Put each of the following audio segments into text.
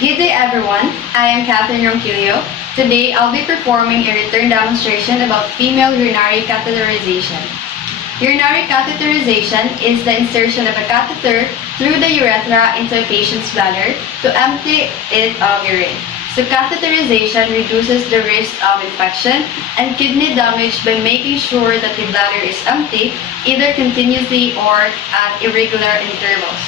Good day everyone, I am Catherine Ronquillo. Today I'll be performing a return demonstration about female urinary catheterization. Urinary catheterization is the insertion of a catheter through the urethra into a patient's bladder to empty it of urine. So catheterization reduces the risk of infection and kidney damage by making sure that the bladder is empty either continuously or at irregular intervals.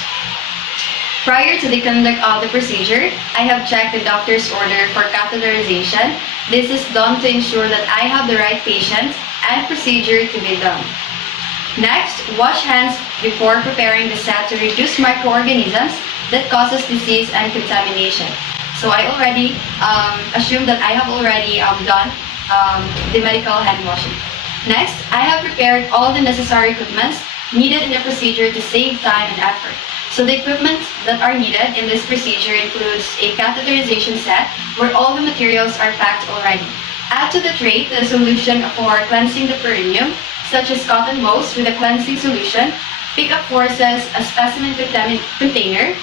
Prior to the conduct of the procedure, I have checked the doctor's order for catheterization. This is done to ensure that I have the right patient and procedure to be done. Next, wash hands before preparing the set to reduce microorganisms that causes disease and contamination. So I already assume that I have already done the medical hand washing. Next, I have prepared all the necessary equipment needed in the procedure to save time and effort. So the equipment that are needed in this procedure includes a catheterization set where all the materials are packed already. Add to the tray the solution for cleansing the perineum, such as cotton balls with a cleansing solution, pick up forceps, a specimen container,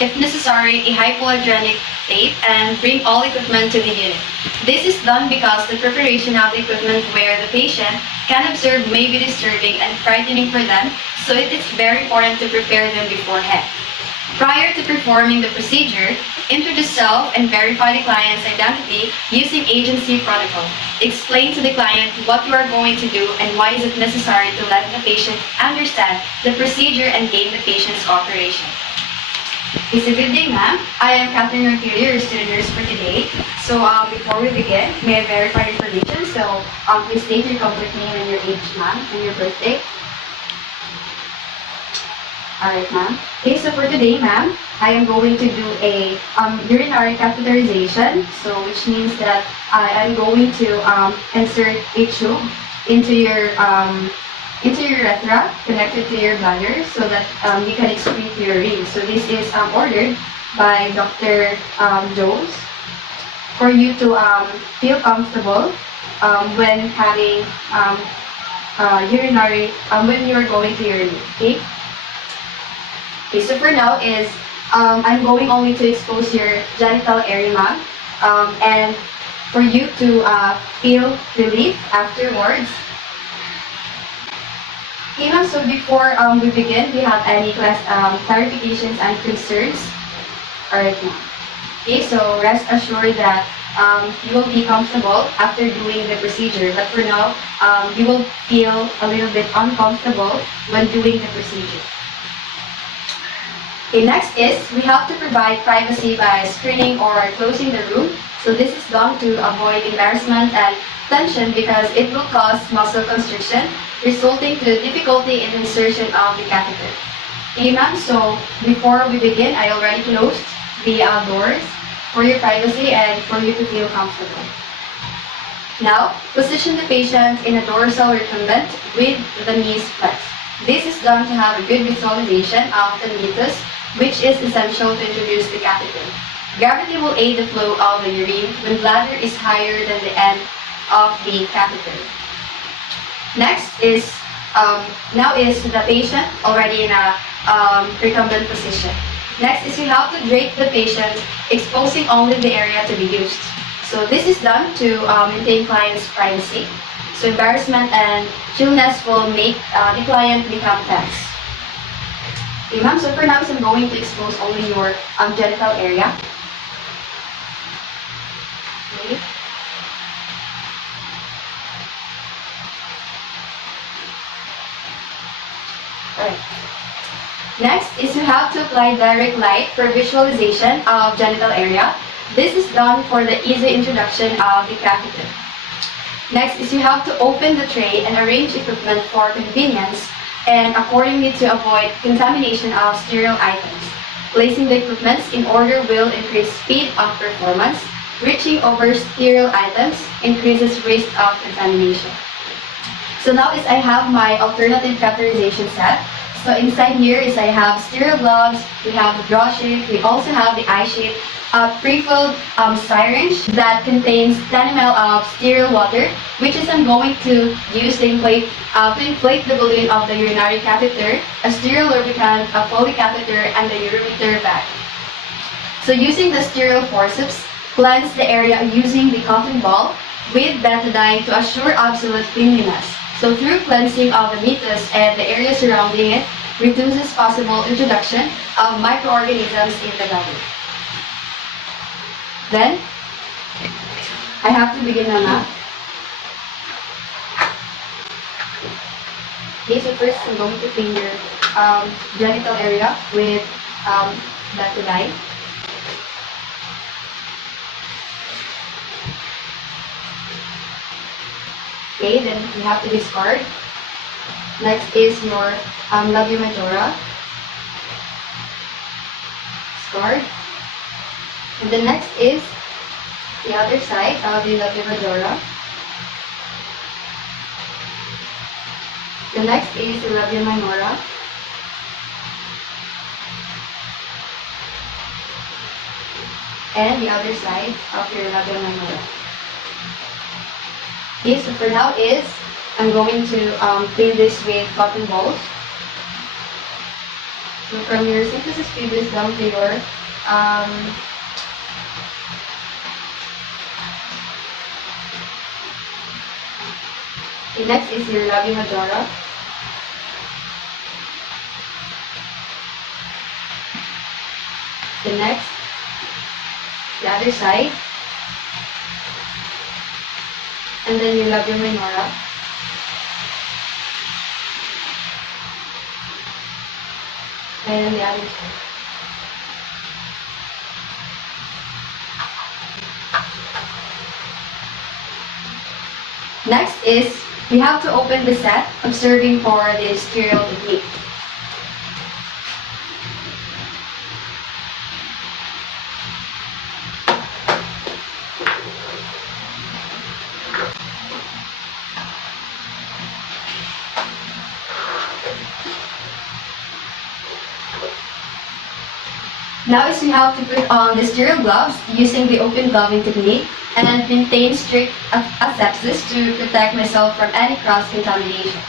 if necessary, a hypoallergenic tape, and bring all equipment to the unit. This is done because the preparation of the equipment where the patient can observe may be disturbing and frightening for them, so it is very important to prepare them beforehand. Prior to performing the procedure, introduce self and verify the client's identity using agency protocol. Explain to the client what you are going to do and why is it necessary to let the patient understand the procedure and gain the patient's cooperation. It's a good day, ma'am. I am Catherine Ronquillo, your student nurse for today. So before we begin, may I verify information? So please state your complete name and your age, ma'am, and your birthday. Alright, ma'am. Okay, so for today, ma'am, I am going to do a urinary catheterization. So which means that I am going to insert a tube into your urethra connected to your bladder so that you can excrete your urine. So this is ordered by Dr. Jones for you to feel comfortable when having urinary, when you are going to urinate. Okay? Okay, so for now is I'm going only to expose your genital area, ma'am, and for you to feel relief afterwards. Okay, ma'am, so before we begin, do you have any clarifications and concerns? Alright, ma'am. Okay, so rest assured that you will be comfortable after doing the procedure, but for now, you will feel a little bit uncomfortable when doing the procedure. Okay, next is we have to provide privacy by screening or closing the room. So this is done to avoid embarrassment and tension because it will cause muscle constriction, resulting to difficulty in insertion of the catheter. Okay, ma'am, so before we begin, I already closed the doors for your privacy and for you to feel comfortable. Now, position the patient in a dorsal recumbent with the knees flexed. This is done to have a good visualization of the meatus, which is essential to introduce the catheter. Gravity will aid the flow of the urine when bladder is higher than the end of the catheter. Next is, now is the patient already in a recumbent position. Next is you have to drape the patient, exposing only the area to be used. So this is done to maintain client's privacy. So embarrassment and chillness will make the client become tense. Okay, ma'am, so for now, I'm going to expose only your genital area. Okay. Alright. Next is you have to apply direct light for visualization of genital area. This is done for the easy introduction of the catheter. Next is you have to open the tray and arrange equipment for convenience and accordingly to avoid contamination of sterile items. Placing the equipment in order will increase speed of performance. Reaching over sterile items increases risk of contamination. So now is I have my alternative catheterization set. So inside here is I have sterile gloves, we have the draw sheet, we also have the eye sheet, pre-filled syringe that contains 10 ml of sterile water, which is I'm going to use to inflate the balloon of the urinary catheter, a sterile lubricant, a Foley catheter, and the urometer bag. So using the sterile forceps, cleanse the area using the cotton ball with betadine to assure absolute cleanliness. So through cleansing of the meatus and the area surrounding it, reduces possible introduction of microorganisms in the body. Then, I have to begin na. Okay, so first I'm going to clean your genital area with betadine. Okay, then you have to discard. Next is your labia majora. Discard. And the next is the other side of the labia majora. The next is the labia minora. And the other side of your labia minora. Okay, so for now I'm going to clean this with cotton balls. So from your symphysis pubis down to your okay, next is your labia majora. The next, the other side. And then your labia minora. And then the other side. Next is, we have to open the set, observing for the sterile technique. Now is we have to put on the sterile gloves using the open gloving technique and maintain strict asepsis to protect myself from any cross-contamination.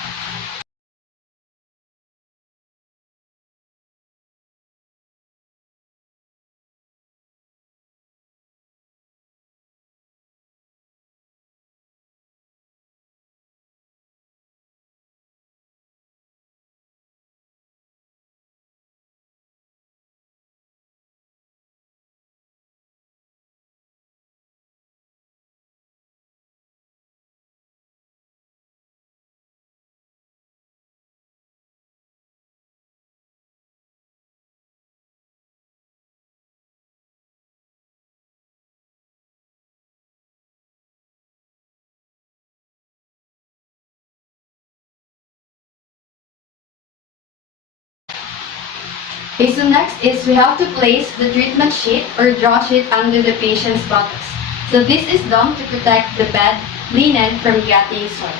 Okay, so next is we have to place the treatment sheet or draw sheet under the patient's buttocks. So this is done to protect the bed linen from getting soiled.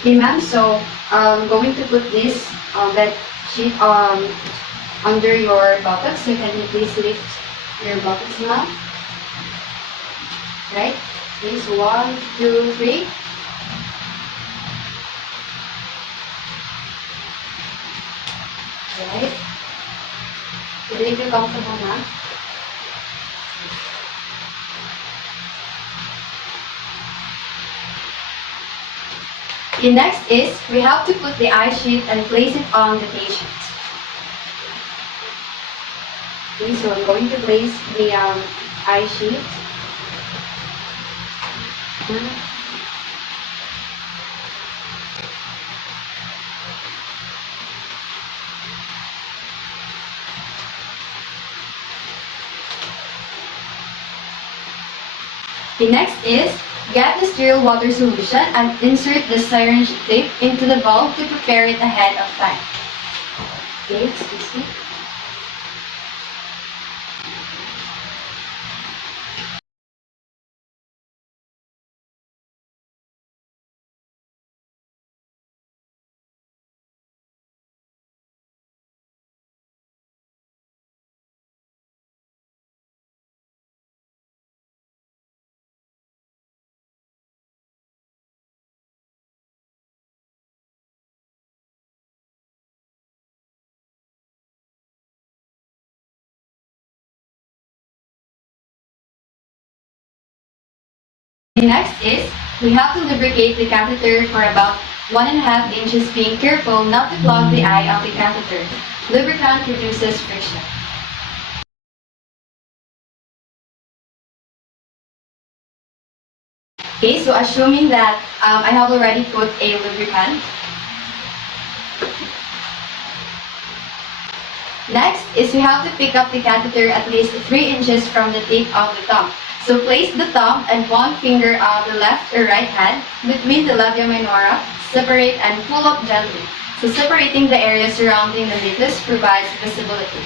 Okay, ma'am, so I'm going to put this bed sheet under your buttocks. So can you please lift your buttocks, ma'am? Right? Okay, so 1, 2, 3. Right? So do you feel comfortable now? The next is we have to put the eye sheet and place it on the patient. Okay, so I'm going to place the eye sheet. The next is, get the sterile water solution and insert the syringe tip into the valve to prepare it ahead of time. Okay, excuse me. Next is, we have to lubricate the catheter for about 1.5 inches, being careful not to clog the eye of the catheter. Lubricant reduces friction. Okay, so assuming that I have already put a lubricant. Next is we have to pick up the catheter at least 3 inches from the tip of the thumb. So place the thumb and one finger of the left or right hand between the labia minora, separate and pull up gently. So separating the area surrounding the meatus provides visibility.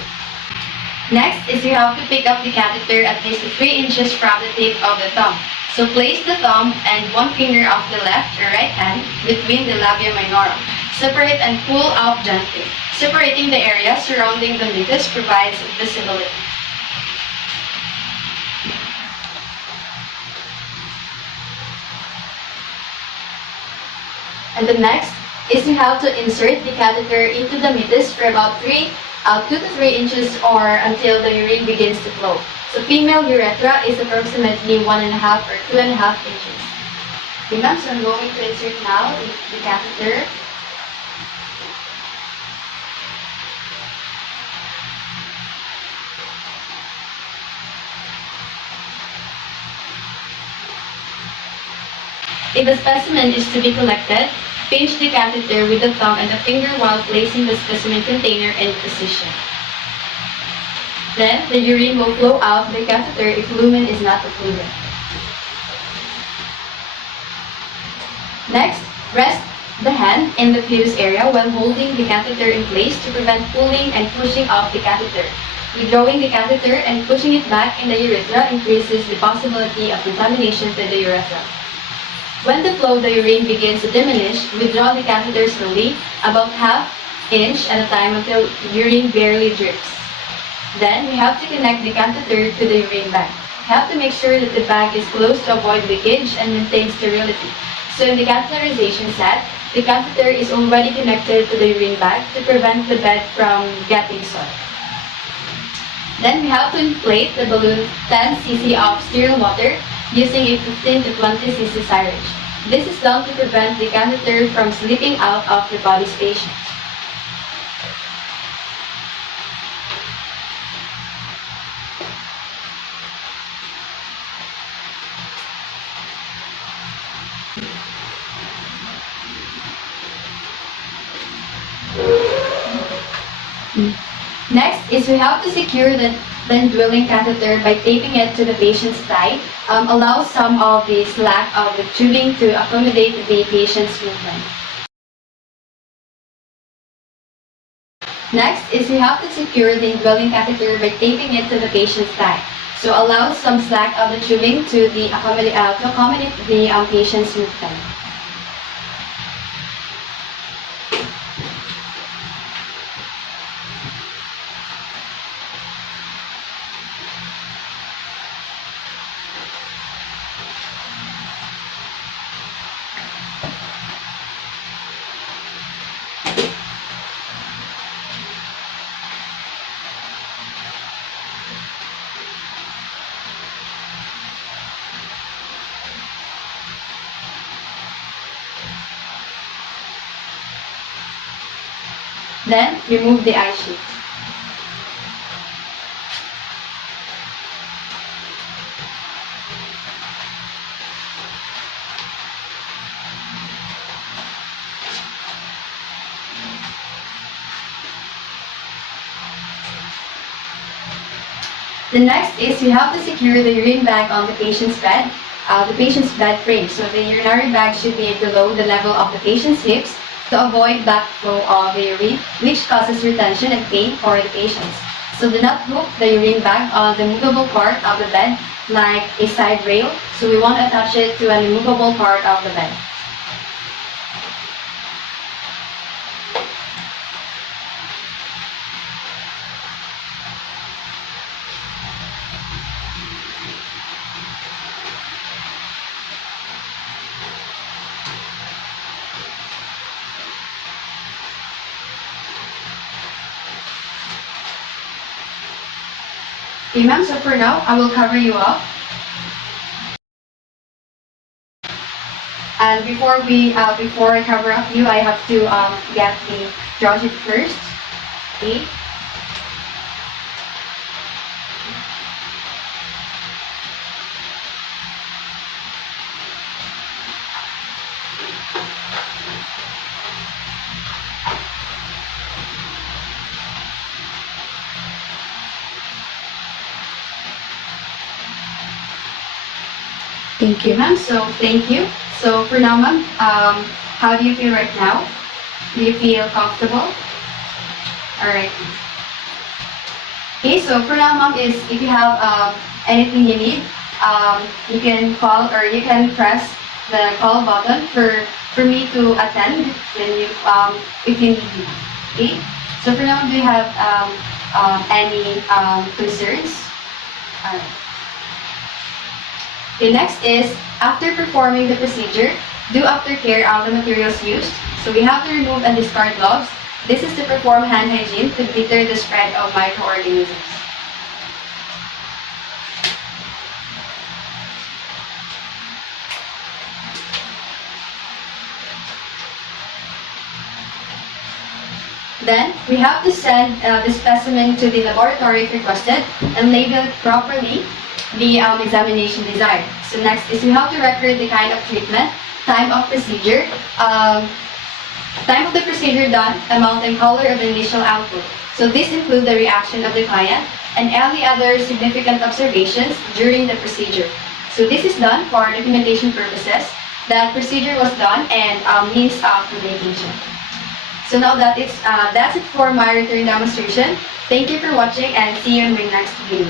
Next is you have to pick up the catheter at least 3 inches from the tip of the thumb. So place the thumb and one finger of the left or right hand between the labia minora. Separate and pull out gently. Separating the area surrounding the meatus provides visibility. And the next is you have to insert the catheter into the meatus for about 2 to 3 inches or until the urine begins to flow. So female urethra is approximately 1.5 or 2.5 inches. Okay, ma'am, so I'm going to insert now the catheter. If the specimen is to be collected, pinch the catheter with the thumb and the finger while placing the specimen container in position. Then, the urine will flow out the catheter if lumen is not occluded. Next, rest the hand in the pubis area while holding the catheter in place to prevent pulling and pushing off the catheter. Withdrawing the catheter and pushing it back in the urethra increases the possibility of contamination to the urethra. When the flow of the urine begins to diminish, withdraw the catheter slowly, about ½ inch at a time until urine barely drips. Then, we have to connect the catheter to the urine bag. We have to make sure that the bag is closed to avoid leakage and maintain sterility. So in the catheterization set, the catheter is already connected to the urine bag to prevent the bed from getting soiled. Then we have to inflate the balloon 10 cc of sterile water using a 15 to 20 cc syringe. This is done to prevent the catheter from slipping out of the body's patient. Next is we have to secure the indwelling catheter by taping it to the patient's thigh. Allow some of the slack of the tubing to accommodate the patient's movement. Next is we have to secure the indwelling catheter by taping it to the patient's thigh. So allow some slack of the tubing to accommodate the patient's movement. Then, remove the eye sheet. The next is we have to secure the urine bag on the patient's bed frame. So the urinary bag should be below the level of the patient's hips to avoid backflow of the urine, which causes retention and pain for the patients. So do not hook the urine bag on the movable part of the bed like a side rail. So we want to attach it to an immovable part of the bed. Okay, ma'am, so for now, I will cover you up. And before I cover up you, I have to get the draw sheet first. Okay. Thank Okay, you. ma'am. So thank you. So for now, ma'am, how do you feel right now? Do you feel comfortable? All right. Okay. So for now, ma'am, is if you have anything you need, you can call or you can press the call button for me to attend when you if you need me. Okay. So for now, do you have any concerns? All right. The next is, after performing the procedure, do aftercare on the materials used. So we have to remove and discard gloves. This is to perform hand hygiene to deter the spread of microorganisms. Then, we have to send the specimen to the laboratory if requested and label properly the examination desired. So next is we have to record the kind of treatment, time of procedure, time of the procedure done, amount and color of the initial output. So this includes the reaction of the client and any other significant observations during the procedure. So this is done for documentation purposes. That procedure was done and means of publication. So now that's it for my return demonstration. Thank you for watching and see you in my next video.